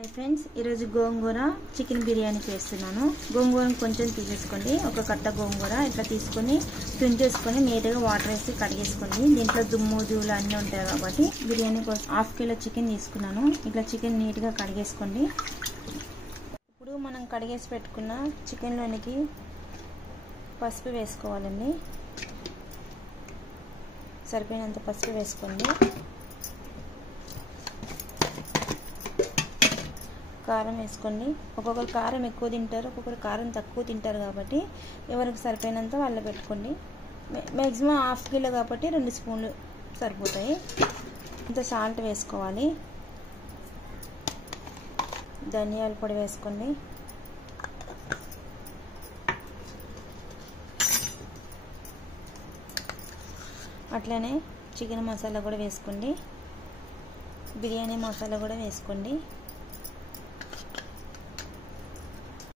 Hi friends, ఈరోజు గోంగూర chicken biryani చేస్తున్నాను. గోంగూరను కొంచెం తీసేసుకోండి. ఒక కట్ట గోంగూర ఇట్లా తీసుకొని తుంచేసుకొని నీట్గా వాటర్ వేసి కడిగేసుకోండి. దీంట్లో దుమ్ము ధూళి అన్నీ ఉంటాయి కాబట్టి బిర్యానీ కోసం హాఫ్ కిలో చికెన్ తీసుకున్నాను. ఇట్లా చికెన్ నీట్గా కడిగేసుకోండి. ఇప్పుడు మనం కడిగేసి పెట్టుకున్న చికెన్లోనికి పసుపు వేసుకోవాలండి. సరిపోయినంత పసుపు వేసుకోండి. కారం వేసుకోండి. ఒక్కొక్కరు కారం ఎక్కువ తింటారు, ఒక్కొక్కరు కారం తక్కువ తింటారు కాబట్టి ఎవరికి సరిపోయినంత వాళ్ళు పెట్టుకోండి. మ్యాక్సిమం హాఫ్ కిలో కాబట్టి 2 స్పూన్లు సరిపోతాయి. ఇంత సాల్ట్ వేసుకోవాలి. ధనియాల పొడి వేసుకోండి. అట్లనే చికెన్ మసాలా కూడా వేసుకోండి. బిర్యానీ మసాలా కూడా వేసుకోండి.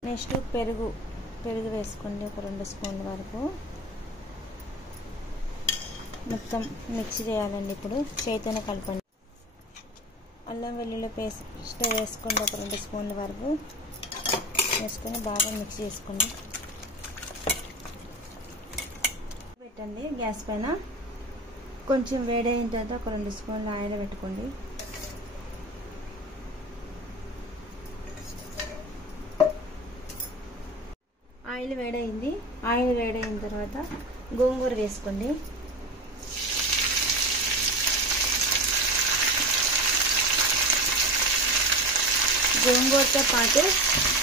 నెక్స్ట్ పెరుగు వేసుకోండి. ఒక 2 స్పూన్ల వరకు మొత్తం మిక్స్ చేయాలండి. ఇప్పుడు చేతితో కలపండి. అల్లం వెల్లుల్లి పేస్ట్ వేసుకోండి. ఒక 2 స్పూన్ల వరకు వేసుకొని బాగా మిక్స్ చేసుకోండి. పెట్టండి గ్యాస్ పైన. కొంచెం వేడైన తర్వాత ఒక 2 స్పూన్ల ఆయిల్ పెట్టుకోండి. ఆయిల్ వేడైంది. ఆయిల్ వేడైన తర్వాత గోంగూర వేసుకోండి. గోంగూరతో పాటు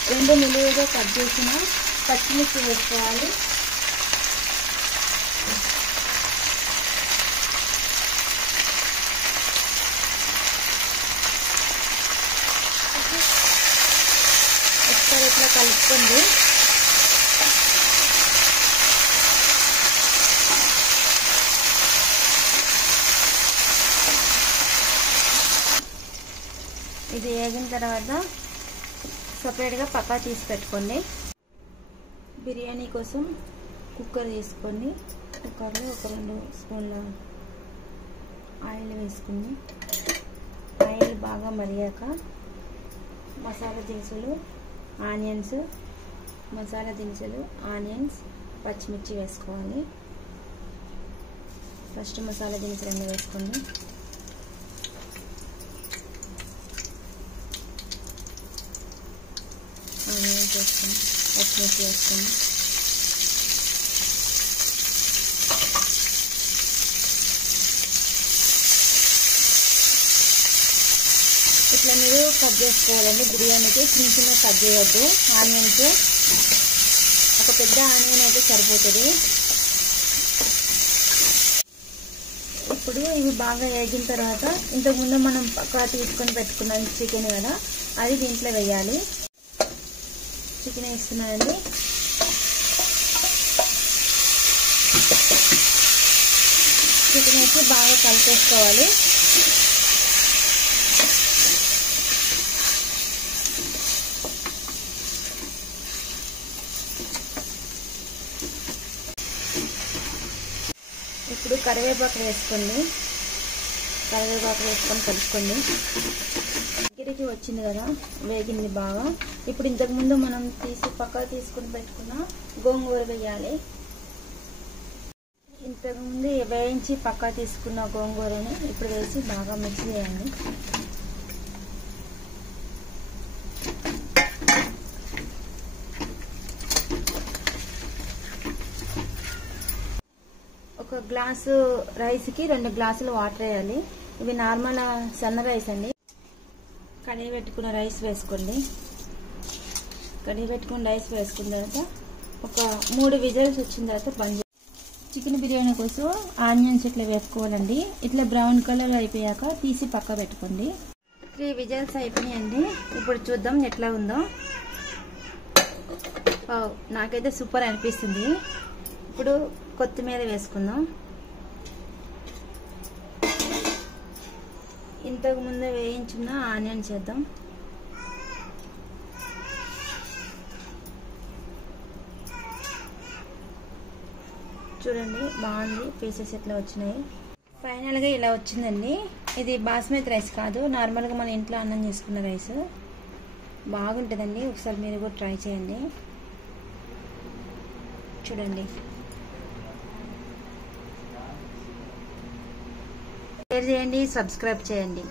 2 నిలువుగా కట్ చేసిన పచ్చిమిర్చి వేసుకోవాలి. ఒకసారి ఇట్లా కలుపుకోండి. ఇది వేగిన తర్వాత సపరేట్గా పక్కా తీసి పెట్టుకోండి. బిర్యానీ కోసం కుక్కర్ తీసుకోండి. కుక్కర్లో ఒక 2 స్పూన్ల ఆయిల్ వేసుకుంది. ఆయిల్ బాగా మరిగాక మసాలా దినుసులు ఆనియన్స్ పచ్చిమిర్చి వేసుకోవాలి. ఫస్ట్ మసాలా దినుసులు అన్నీ వేసుకోండి. ఆనియన్స్ వేసుకోండి. పచ్చిమిర్చి వేసుకోండి. ఇట్లా మీరు కట్ చేసుకోవాలండి. బిర్యానీకి చిన్న కట్ చేయొద్దు. ఆనియన్స్ ఒక పెద్ద ఆనియన్ అయితే సరిపోతుంది. ఇప్పుడు ఇవి బాగా వేగిన తర్వాత ఇంతకుముందు మనం పక్కా తీసుకొని పెట్టుకున్నాం చికెన్ కదా, అది దీంట్లో వేయాలి. చికెన్ వేస్తున్నానండి. చికెన్ వేసి బాగా కలిపేసుకోవాలి. ఇప్పుడు కరివేపాకు వేసుకోండి. కరివేపాకు వేసుకొని కలుపుకోండి. దగ్గరికి వచ్చింది కదా, వేగింది బాగా. ఇప్పుడు ఇంతకుముందు మనం పక్కా తీసుకుని పెట్టుకున్న గోంగూర వేయాలి. ఇంతకుముందు వేయించి పక్కా తీసుకున్న గోంగూరని ఇప్పుడు వేసి బాగా మిక్స్ చేయండి. ఒక గ్లాసు రైస్కి 2 గ్లాసులు వాటర్ వేయాలి. ఇవి నార్మల్ సన్న రైస్ అండి. కడిగి పెట్టుకున్న రైస్ వేసుకోండి. కడిగి పెట్టుకున్న రైస్ వేసుకున్న తర్వాత ఒక 3 విజిల్స్ వచ్చిన తర్వాత బంద్. చికెన్ బిర్యానీ కోసం ఆనియన్స్ ఇట్లా వేసుకోవాలండి. ఇట్లా బ్రౌన్ కలర్ అయిపోయాక తీసి పక్క పెట్టుకోండి. 3 విజిల్స్ అయిపోయినాయండి. ఇప్పుడు చూద్దాం ఎట్లా ఉందో. నాకైతే సూపర్ అనిపిస్తుంది. ఇప్పుడు కొత్తిమీర వేసుకుందాం. ఇంతకు ముందు వేయించున్న ఆనియన్ చేద్దాం. చూడండి బాగుంది. పీసెస్ ఎట్లా వచ్చినాయి. ఫైనల్గా ఇలా వచ్చిందండి. ఇది బాస్మతి రైస్ కాదు, నార్మల్గా మన ఇంట్లో అన్నం చేసుకున్న రైస్. బాగుంటుందండి. ఒకసారి మీరు కూడా ట్రై చేయండి. చూడండి, షేర్ చేయండి, సబ్స్క్రైబ్ చేయండి.